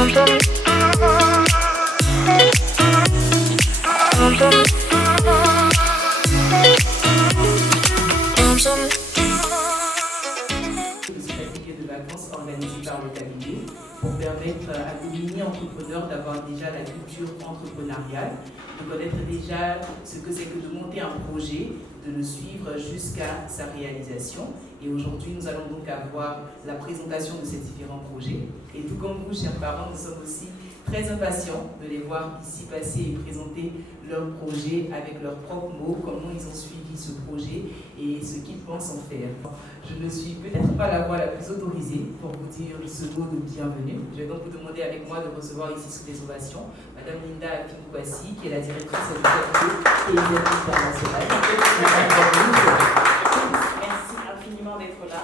atelier de vacances organisé par le cabinet pour permettre à des mini-entrepreneurs d'avoir déjà la culture entrepreneuriale, de connaître déjà ce que c'est que de monter un projet, de le suivre jusqu'à sa réalisation. Et aujourd'hui, nous allons donc avoir la présentation de ces différents projets. Et tout comme vous, chers parents, nous sommes aussi très impatients de les voir ici passer et présenter leur projet avec leurs propres mots, comment ils ont suivi ce projet et ce qu'ils pensent en faire. Je ne suis peut-être pas la voix la plus autorisée pour vous dire ce mot de bienvenue. Je vais donc vous demander avec moi de recevoir ici sous les ovations Madame Linda Afinkouassi, qui est la directrice du cabinet et internationale. Merci infiniment d'être là.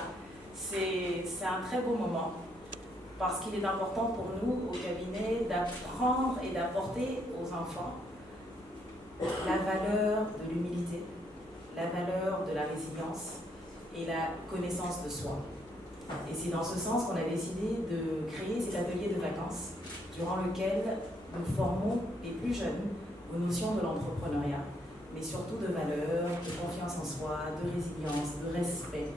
C'est un très beau moment parce qu'il est important pour nous au cabinet d'apprendre et d'apporter aux enfants la valeur de l'humilité, la valeur de la résilience et la connaissance de soi. Et c'est dans ce sens qu'on a décidé de créer cet atelier de vacances durant lequel nous formons les plus jeunes aux notions de l'entrepreneuriat, mais surtout de valeur, de confiance en soi, de résilience, de respect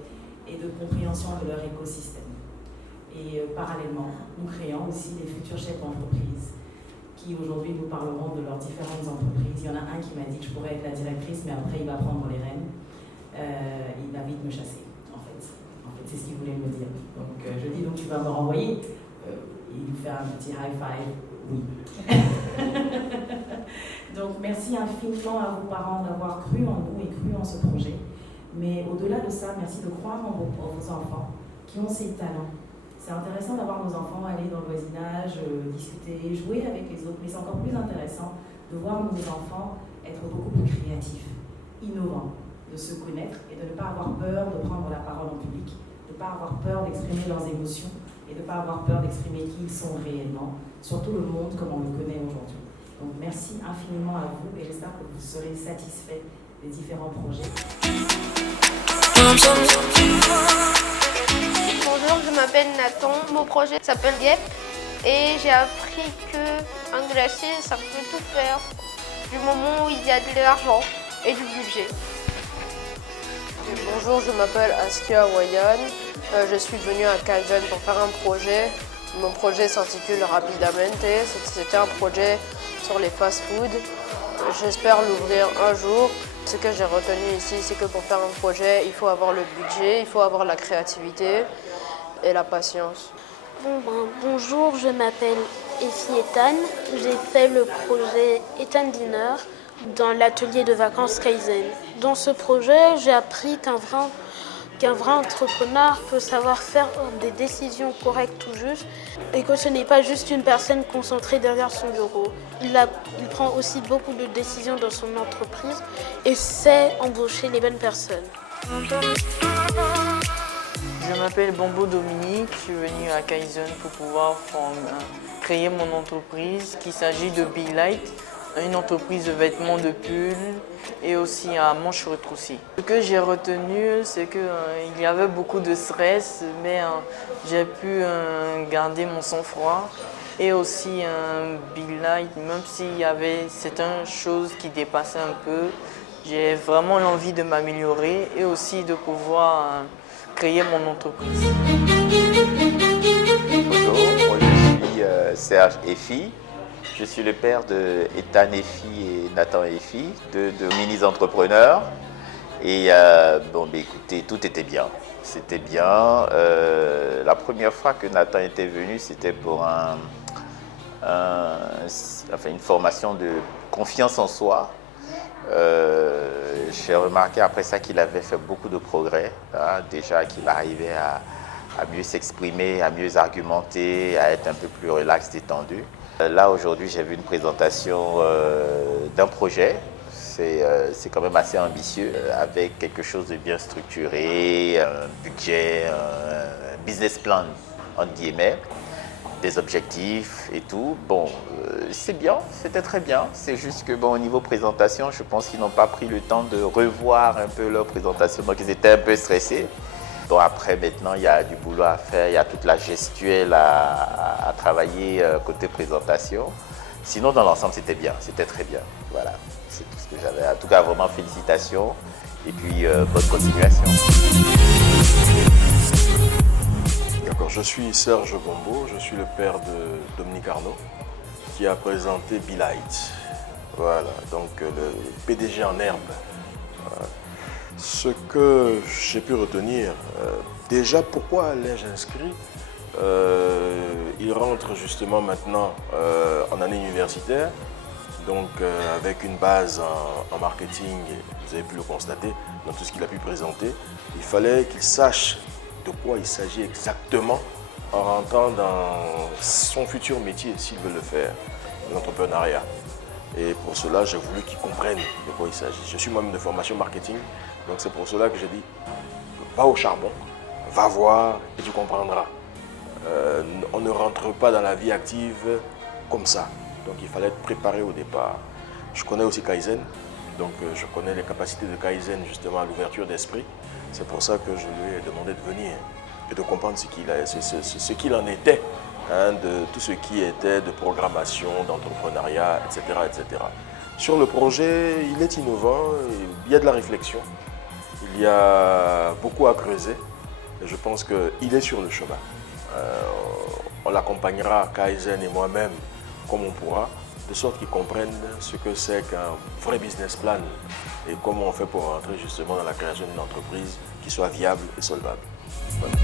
et de compréhension de leur écosystème. Et parallèlement, nous créons aussi les futurs chefs d'entreprise qui aujourd'hui nous parleront de leurs différentes entreprises. Il y en a un qui m'a dit que je pourrais être la directrice, mais après il va prendre les rênes. Il va vite me chasser, en fait. C'est ce qu'il voulait me dire. Donc je dis, donc tu vas me renvoyer. Il lui fait un petit high five. Oui. Donc merci infiniment à vos parents d'avoir cru en nous et cru en ce projet. Mais au-delà de ça, merci de croire en vos enfants qui ont ces talents. C'est intéressant d'avoir nos enfants aller dans le voisinage, discuter, jouer avec les autres, mais c'est encore plus intéressant de voir nos enfants être beaucoup plus créatifs, innovants, de se connaître et de ne pas avoir peur de prendre la parole en public, de ne pas avoir peur d'exprimer leurs émotions et de ne pas avoir peur d'exprimer qui ils sont réellement, surtout le monde comme on le connaît aujourd'hui. Donc merci infiniment à vous et j'espère que vous serez satisfaits des différents projets. Bonjour, je m'appelle Nathan. Mon projet s'appelle Gap et j'ai appris qu'un glacier, ça peut tout faire du moment où il y a de l'argent et du budget. Bonjour, je m'appelle Askia Wayan. Je suis venue à Kaizen pour faire un projet. Mon projet s'intitule Rapidamente. C'était un projet sur les fast-foods. J'espère l'ouvrir un jour. Ce que j'ai retenu ici, c'est que pour faire un projet, il faut avoir le budget, il faut avoir la créativité et la patience. Bonjour, je m'appelle Effie Ethan. J'ai fait le projet Ethan Dinner dans l'atelier de vacances Kaizen. Dans ce projet, j'ai appris qu'un vrai entrepreneur peut savoir faire des décisions correctes tout juste et que ce n'est pas juste une personne concentrée derrière son bureau. Il prend aussi beaucoup de décisions dans son entreprise et sait embaucher les bonnes personnes. Je m'appelle Bambo Dominique, je suis venu à Kaizen pour pouvoir créer mon entreprise, qu'il s'agit de Be Light, une entreprise de vêtements de pull et aussi à manches retroussées. Ce que j'ai retenu, c'est qu'il y avait beaucoup de stress, mais j'ai pu garder mon sang-froid. Et aussi Be Light, même s'il y avait certaines choses qui dépassaient un peu, j'ai vraiment l'envie de m'améliorer et aussi de pouvoir créer mon entreprise. Bonjour, moi je suis Serge Effie. Je suis le père de Ethan Effie et Nathan Effie, deux mini-entrepreneurs. Et écoutez, tout était bien. C'était bien. La première fois que Nathan était venu, c'était pour une formation de confiance en soi. J'ai remarqué après ça qu'il avait fait beaucoup de progrès, déjà qu'il arrivait à mieux s'exprimer, à mieux argumenter, à être un peu plus relax, détendu. Là aujourd'hui j'ai vu une présentation d'un projet, c'est quand même assez ambitieux, avec quelque chose de bien structuré, un budget, un business plan entre guillemets, des objectifs et tout. Bon, c'est bien, c'était très bien. C'est juste que au niveau présentation, je pense qu'ils n'ont pas pris le temps de revoir un peu leur présentation. Donc ils étaient un peu stressés. Bon, après, maintenant, il y a du boulot à faire, il y a toute la gestuelle à travailler côté présentation. Sinon, dans l'ensemble, c'était bien, c'était très bien. Voilà, c'est tout ce que j'avais. En tout cas, vraiment, félicitations et puis bonne continuation. D'accord, je suis Serge Bombo, je suis le père de Dominique Arnaud qui a présenté Be-Light. Voilà, donc le PDG en herbe. Voilà. Ce que j'ai pu retenir, déjà pourquoi l'ai-je inscrit? Il rentre justement maintenant en année universitaire, donc avec une base en marketing, vous avez pu le constater dans tout ce qu'il a pu présenter. Il fallait qu'il sache de quoi il s'agit exactement en rentrant dans son futur métier s'il veut le faire, l'entrepreneuriat. Et pour cela, j'ai voulu qu'il comprenne de quoi il s'agit. Je suis moi-même de formation marketing, donc c'est pour cela que j'ai dit, va au charbon, va voir et tu comprendras. On ne rentre pas dans la vie active comme ça, donc il fallait être préparé au départ. Je connais aussi Kaizen, donc je connais les capacités de Kaizen justement à l'ouverture d'esprit. C'est pour ça que je lui ai demandé de venir et de comprendre ce qu'il en était, hein, de tout ce qui était de programmation, d'entrepreneuriat, etc., etc. Sur le projet, il est innovant, il y a de la réflexion, il y a beaucoup à creuser et je pense qu'il est sur le chemin. On l'accompagnera, Kaizen et moi-même, comme on pourra, de sorte qu'ils comprennent ce que c'est qu'un vrai business plan et comment on fait pour rentrer justement dans la création d'une entreprise qui soit viable et solvable. Voilà.